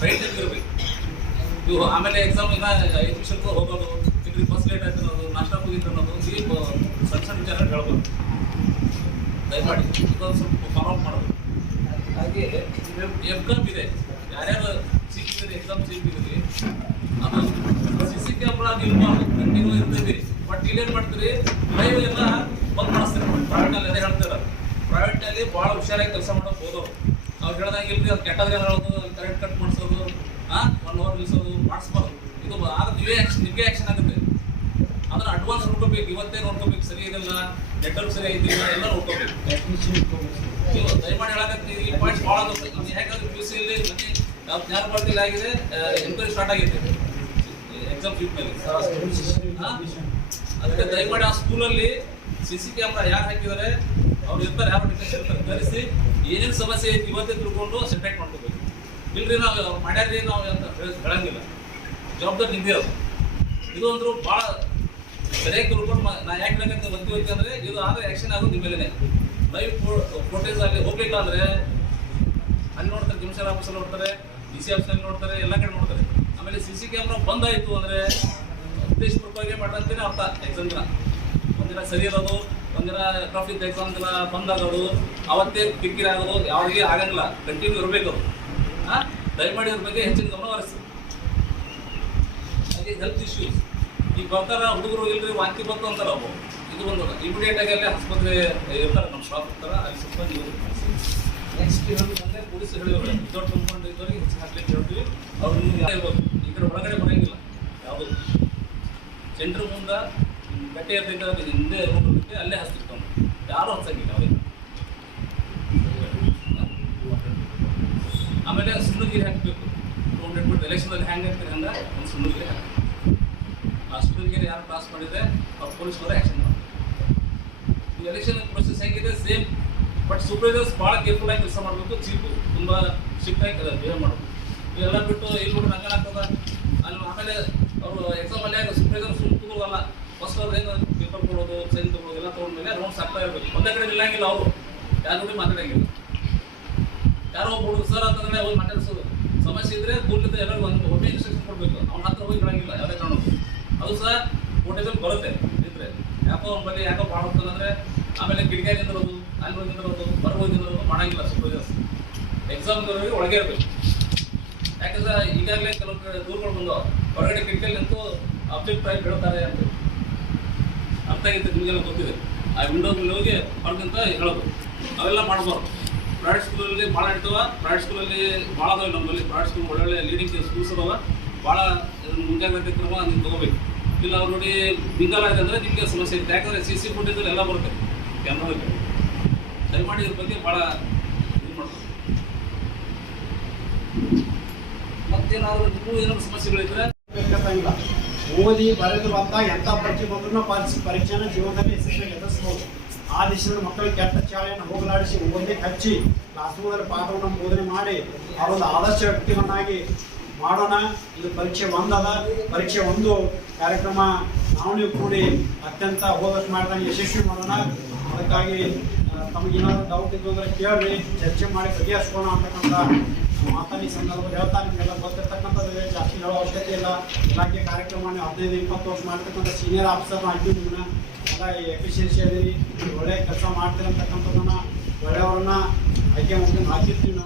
Right ಇರಬೇಕು. ಆಮೇಲೆ exam ಈಗ ಎಜುಕೇಷನ್ಗೆ ಹೋಗೋದು ಇದ್ರಿಗೆ ಬಸ್ ಲೇಟ್ ಆಯ್ತು ಅನ್ನೋದು ನಾಷ್ಟ ಹೋಗಿತ್ತು ಅನ್ನೋದು ಈ ಸಣ್ಣ ಸಣ್ಣ ವಿಚಾರ ಹೇಳ್ಬೋದು. ದಯಮಾಡಿ, ಇದೊಂದು ಸ್ವಲ್ಪ ಫಾಲೋ ಅಪ್ ಮಾಡೋದು. ಹಾಗೆ ಎಫ್ ಎಫ್ಕಮ್ ಇದೆ. ಯಾರ್ಯಾರು ಸಿಕ್ಕಿದ್ರಿ ಎಕ್ಸಾಮ್ ಸಿಕ್ಕಿದ್ರಿ ಅದು ಸಿ ಸಿ ಕ್ಯಾಮ್ರಾ ನೀವು ಕಂಟಿನ್ಯೂ ಇರ್ತೈತಿ ಬಟ್ ಇಲ್ಲೇನು ಮಾಡ್ತೀರಿ ಲೈವ್ ಎಲ್ಲ ಬಂದ್ ಮಾಡಿಸ್ತಾರೆ. ಪ್ರೈವೇಟ್ನಲ್ಲಿ ಅದೇ ಹೇಳ್ತಾರೆ ಪ್ರೈವೇಟ್ನಲ್ಲಿ ಭಾಳ ಹುಷಾರಾಗಿ ಕೆಲಸ ಮಾಡೋಕೆ ಹೋದವರು. ಅವ್ರು ಹೇಳ್ದಂಗೆ ಇಲ್ರಿ ಅದು ಕೆಟ್ಟದ್ರೆ ಹೇಳೋದು ಕರೆಕ್ಟ್ ಕಟ್ ಮಾಡಿಸೋದು ಹಾಂ ಒನ್ ಅವರ್ ನಿಲ್ಸೋದು ಮಾಡಿಸ್ಬಾರ್ದು. ಇದು ಆದ್ರೆ ನೀವೇ ಆ್ಯಕ್ಷನ್ ನಿಮಗೆ ಆ್ಯಕ್ಷನ್ ಆಗುತ್ತೆ. ಅದನ್ನ ಅಡ್ವಾನ್ಸ್ ನೋಡ್ಕೋಬೇಕು. ಇವತ್ತೇ ನೋಡ್ಕೋಬೇಕು. ಸರಿ ಇದಿಲ್ಲ ನೆಟ್ವರ್ಕ್ ಸರಿ ಐತಿಲ್ಲ ಎಲ್ಲ ನೋಡ್ಕೋಬೇಕು. ನೀವು ದಯಮಾಡಿ ಹೇಳಕತ್ತೀನಿ ಈ ಪಾಯಿಂಟ್ಸ್ ಭಾಳ. ಇದು ಯಾಕಂದ್ರೆ ಪಿ ಯು ಸಿಯಲ್ಲಿ ಮತ್ತೆ ನಾವು ಜ್ಞಾನ ಪಾಟೀಲ್ ಆಗಿದೆ ಎನ್ಕ್ವೈರಿ ಸ್ಟಾರ್ಟ್ ಆಗೈತೆ ಎಕ್ಸಾಮ್ ಫೀಟ್ ಮೇಲೆ? ಅದಕ್ಕೆ ದಯಮಾಡಿ ಆ ಸ್ಕೂಲಲ್ಲಿ ಸಿ ಸಿ ಕ್ಯಾಮ್ರಾ ಯಾರು ಹಾಕಿದ್ದಾರೆ? ಅವ್ರು ಇರ್ತಾರೆ. ಯಾರು ಡಿಟೆಕ್ಷನ್ ಇರ್ತಾರೆ? ಕರೆಸಿ ಏನೇನು ಸಮಸ್ಯೆ ಐತಿ ಇವತ್ತೇ ತಿಳ್ಕೊಂಡು ಸೆಪರೇಟ್ ಮಾಡ್ಕೋಬೇಕು. ಇಲ್ರಿ ನಾವು ಮಾಡ್ಯಾರ್ರಿ ನಾವು ಅಂತ ಹೇಳ- ಹೇಳಂಗಿಲ್ಲ. ಜವಾಬ್ದಾರಿ ನಿಂದೇ ಅದು. ಇದು ಅಂದ್ರು ಭಾಳ ಸರಿಯಾಗಿ ತಿಳ್ಕೊಂಡು ನಾ ಯಾಕೆ ಬೇಕಂತ ಹೋಯ್ತು ಅಂದ್ರೆ ಇದು ಆದ್ರೆ ಆಕ್ಷನ್ ಆಗೋದು ನಿಮ್ಮ ಮೇಲೆನೆ. ಲೈವ್ ಫೋಟೇಜ್ ಆಗಲಿ ಹೋಗ್ಲಿಲ್ಲ ಅಂದ್ರೆ ಅಲ್ಲಿ ನೋಡ್ತಾರೆ ಕಮಿಷನರ್ ಆಫೀಸಲ್ಲಿ ನೋಡ್ತಾರೆ ಡಿ ಸಿ ಆಫೀಸಲ್ಲಿ ನೋಡ್ತಾರೆ, ಎಲ್ಲ ಕಡೆ ನೋಡ್ತಾರೆ. ಆಮೇಲೆ ಸಿ ಸಿ ಕ್ಯಾಮ್ರಾ ಬಂದಾಯ್ತು ಅಂದ್ರೆ, ಉದ್ದೇಶಪೂರ್ವಕವಾಗಿ ಮಾಡಂತೇನೆ ಅರ್ಥ. ಎಕ್ಸಾಮ್ ದಿನ. ಒಂದಿನ ಸರಿ ಇರೋದು. ಒಂದಿನ ಟ್ರಾಫಿಕ್ ಎಕ್ಸಾಮ್ ಬಂದಾಗವರು ಅವತ್ತೇ ಕಿರಿಕಿರಿ ಆಗೋದು, ಯಾವ್ರಿಗೆ ಆಗಂಗಿಲ್ಲ. ಕಂಟಿನ್ಯೂ ಇರಬೇಕು ಡ್ರೈ ದಯಮಾಡಿ ಅದ್ರ ಬಗ್ಗೆ ಹೆಚ್ಚಿನ ಗಮನ ಹರಿಸಿ ಹಾಗೆ ಹೆಲ್ತ್ ಇಶ್ಯೂಸ್ ಈಗ ಬರ್ತಾರ ಹುಡುಗರು ಇಲ್ರಿ, ವಾಂತಿ ಬಂತು ಅಂತಾರೆ ಅವು ಇದು ಒಂದು ಇಮಿಡಿಯೇಟ್ ಆಗಿ ಅಲ್ಲೇ ಆಸ್ಪತ್ರೆ ಇರ್ತಾರೆ, ನಮ್ಮ ಶಾಪ್ ಇರ್ತಾರೆ ಅಲ್ಲಿ ಸ್ವಲ್ಪ ನೀವು ನೆಕ್ಸ್ಟ್ ಇರೋದು ಬಂದರೆ ಪೊಲೀಸ್ ಹೇಳಿದ್ರು ದೊಡ್ಡ ತುಂಬಿಕೊಂಡು ಇದ್ದವರಿಗೆ ಹೆಚ್ಚು ಹಾಕ್ಲಿಕ್ಕೆ ಹೇಳ್ತೀವಿ. ಅವ್ರು ಈ ಹೊರಗಡೆ ಬರಂಗಿಲ್ಲ, ಯಾವುದು. ಸೆಂಟ್ರ್ ಮುಂದೆ ಗಟ್ಟಿ ಇರ್ತೈತೆ ಹಿಂದೆ ರೂಮ್ ಅಲ್ಲೇ ಹಸ್ತಿತ್ತು ಯಾರು ಹಚ್ಚಂಗಿಲ್ಲ ಅವ್ರಿಗೆ. ಆಮೇಲೆ ಸುಣ್ಣಗಿರಿ ಹಾಕಬೇಕು. ಟೂ ಹಂಡ್ರೆಡ್ ಬಿಟ್ಟು ಎಲೆಕ್ಷನಲ್ಲಿ ಹ್ಯಾಂಗ್ ಹಾಕ್ತೀರಿ ಅಂದ್ರೆ ಒಂದು ಸುಣ್ಣಗಿರಿ ಹಾಕಿ ಆ ಸುಣ್ಣಗಿರಿ ಯಾರು ಪಾಸ್ ಮಾಡಿದ್ರೆ ಅವ್ರು ಪೊಲೀಸ್ ಹೋದ್ರೆ ಆ್ಯಕ್ಷನ್ ಈ ಎಲೆಕ್ಷನ್ ಪ್ರೊಸೆಸ್ ಹೆಂಗಿದೆ ಸೇಮ್ ಬಟ್ ಸೂಪರ್ವೈಸರ್ಸ್ ಭಾಳ ಕೇರ್ಫುಲ್ ಆಗಿ ಕೆಲಸ ಮಾಡಬೇಕು. ಚೀಪು ತುಂಬ ಸ್ಟ್ರಿಕ್ಟ್ ಆಗಿ ಬಿಹೇವ್ ಮಾಡಬೇಕು. ಇವೆಲ್ಲ ಬಿಟ್ಟು ಇಲ್ಲಿ ನೋಡಿ ಹಂಗಾಗ್ತದ ಅಲ್ಲಿ ಆಮೇಲೆ ಅವರು ಎಕ್ಸಾಮ್ ಅಲ್ಲಿ ಸೂಪರ್ವೈಸರ್ ಸುಮ್ಮನೆ ಕೂಗೋದಲ್ಲ ಏನು ಪೇಪರ್ ಕೊಡೋದು, ಸೈನ್ ತಗೊಳ್ಳೋದು ಎಲ್ಲ ತೊಗೊಂಡ್ಮೇಲೆ ರೌಂಡ್ಸ್ ಆಗ್ತಾ ಇರಬೇಕು. ಒಂದೇ ಕಡೆ ನಿಲ್ಲಂಗಿಲ್ಲ ಅವರು. ಯಾರು ನೋಡಿ ಮಾತಾಡಂಗಿಲ್ಲ. ಯಾರೋ ಒಬ್ಬ ಹುಡುಗ ಸರ್ ಅಂತಂದ್ರೆ ಹೋಗಿ ಮಾತಾಡಿಸೋದು. ಸಮಸ್ಯೆ ಇದ್ರೆ ಕೂಡಲಿಂದ ಎಲ್ಲರೂ ಒಂದು ಒಮ್ಮೆ ಇನ್ಸ್ಟ್ರಕ್ಷನ್ ಕೊಡಬೇಕು. ಅವ್ನ ಹತ್ರ ಹೋಗಿ ಬಿಡಂಗಿಲ್ಲ ಯಾವುದೇ ಕಾರಣಕ್ಕೂ. ಅದು ಸಹ ಫೋಟೇಜಲ್ಲಿ ಬರುತ್ತೆ, ಇದ್ರೆ. ಯಾಕೋ ಅವ್ನ ಯಾಕೋ ಮಾಡ್ಬೇಕಂದ್ರೆ ಆಮೇಲೆ ಕಿಟಕಿಯಾಗಿ ನಿಂದಿರೋದು, ಅಲ್ಲಿ ಹೋಗಿ ನಿಂದಿರೋದು ಹೊರಗೆ ಹೋಗಿ ಮಾಡಂಗಿಲ್ಲ ಸೂಪರ್ವೈಸರ್ಸ್ ಒಳಗೆ ಇರಬೇಕು. ಯಾಕಂದ್ರೆ ಈಗಾಗಲೇ ಕೆಲವು ಕಡೆ ದೂರಗಳು ಬಂದು ಹೊರಗಡೆ ಕಿಟಕಿಯಲ್ಲಿ ನಿಂತು ಅಬ್ಜೆಕ್ಟ್ ಆಗಿ ಹೇಳ್ತಾರೆ ಅಂತ. ಆಗಿತ್ತು ನಿಮಗೆಲ್ಲ ಗೊತ್ತಿದೆ. ಆ ವಿಂಡೋ ಮೇಲೆ ಹೋಗಿ ಮಾಡ್ಕೊಂತ ಹೇಳೋದು. ಅವೆಲ್ಲ ಮಾಡಬಾರ್ದು. ಪ್ರೈವೇಟ್ ಸ್ಕೂಲಲ್ಲಿ ಭಾಳ ಇರ್ತವೆ. ಪ್ರೈವೇಟ್ ಸ್ಕೂಲಲ್ಲಿ ಭಾಳ ಅದಾವೆ ನಮ್ಮಲ್ಲಿ. ಪ್ರೈವೇಟ್ ಸ್ಕೂಲ್ ಒಳ್ಳೊಳ್ಳೆ ಲೀಡಿಂಗ್ ಸ್ಕೂಲ್ಸ್ ಅದಾವ. ಭಾಳ ಮುಂಜಾಗ್ರತೆ ಕ್ರಮ ನೀವು ತಗೋಬೇಕು. ಇಲ್ಲ ಅವ್ರು ನೋಡಿ ಬಿಂಗಲ್ ಇದೆ ಅಂದರೆ ನಿಮಗೆ ಸಮಸ್ಯೆ ಇರುತ್ತೆ. ಯಾಕಂದರೆ ಸಿ ಸಿ ಫುಟೇಜಲ್ಲಿ ಎಲ್ಲ ಬರುತ್ತೆ. ಕ್ಯಾಮ್ರಾದಲ್ಲಿ ಮಾಡಿ ಇದ್ರ ಬಗ್ಗೆ ಭಾಳ ಇದು ಮಾಡ್ತಾರೆ ಮತ್ತೇನಾದರೂ ನಿಮಗೂ ಏನಾದರೂ ಸಮಸ್ಯೆಗಳಿದ್ರೆ? ಬೇಕಾಗಿಲ್ಲ ಓದಿ ಬರೆದು ಅಂತ ಎಂಥ ಪರೀಕ್ಷೆ ಬಂದ್ರೂ ಪಾಲಿಸಿ ಪರೀಕ್ಷೆನ ಜೀವನದಲ್ಲಿ ಯಶಸ್ವಿಯಾಗಿ ಎದುರಿಸ್ಬೋದು. ಆ ದಿಶೆಯಲ್ಲಿ ಮಕ್ಕಳಿಗೆ ಕೆಟ್ಟ ಚಾಳೆಯನ್ನು ಹೋಗಲಾಡಿಸಿ ಓದಿ ಹಚ್ಚಿ ಕ್ಲಾಸ್ ರೂಮಲ್ಲಿ ಪಾಠವನ್ನು ಬೋಧನೆ ಮಾಡಿ ಅವರೊಂದು ಆದರ್ಶ ವ್ಯಕ್ತಿಗಳನ್ನಾಗಿ ಮಾಡೋಣ. ಇದು ಪರೀಕ್ಷೆ ಒಂದದ, ಪರೀಕ್ಷೆ ಒಂದು ಕಾರ್ಯಕ್ರಮ ನೀವು ಕೂಡಿ ಅತ್ಯಂತ ಹೋದಷ್ಟು ಮಾಡಿದಂಗೆ ಯಶಸ್ವಿ ಮಾಡೋಣ. ಅದಕ್ಕಾಗಿ ತಮಗೇನಾದ್ರು ಡೌಟ್ ಇದ್ದು ಅಂದ್ರೆ ಕೇಳಿ, ಚರ್ಚೆ ಮಾಡಿ ಬಗೆಹರಿಸ್ಕೋಣ ಅಂತಕ್ಕಂಥ ಮಾತನ್ನ ಸಂದರ್ಭ ಹೇಳ್ತಾ ನಿಮಗೆಲ್ಲ ಗೊತ್ತಿರ್ತಕ್ಕಂಥದ್ದು ಜಾಸ್ತಿ ಹೇಳೋ ಅವಶ್ಯಕತೆ ಇಲ್ಲ. ಇಲಾಖೆ ಕಾರ್ಯಕ್ರಮ ಹದಿನೈದು, ಇಪ್ಪತ್ತು ವರ್ಷ ಮಾಡ್ತಕ್ಕಂಥ ಸೀನಿಯರ್ ಆಫೀಸರ್ನ ಹಾಕಿವಿ ನಿಮ್ಮನ್ನ ಎಲ್ಲ ಎಫಿಷಿಯನ್ಸಿ ಅದೀರಿ ಒಳ್ಳೆ ಕೆಲಸ ಮಾಡ್ತೀರಿ ಒಳ್ಳೆಯವ್ರನ್ನ ಆಯ್ಕೆ ಮಾಡ್ಕೊಂಡು ಹಾಕಿರ್ತೀವಿ ನಾವು.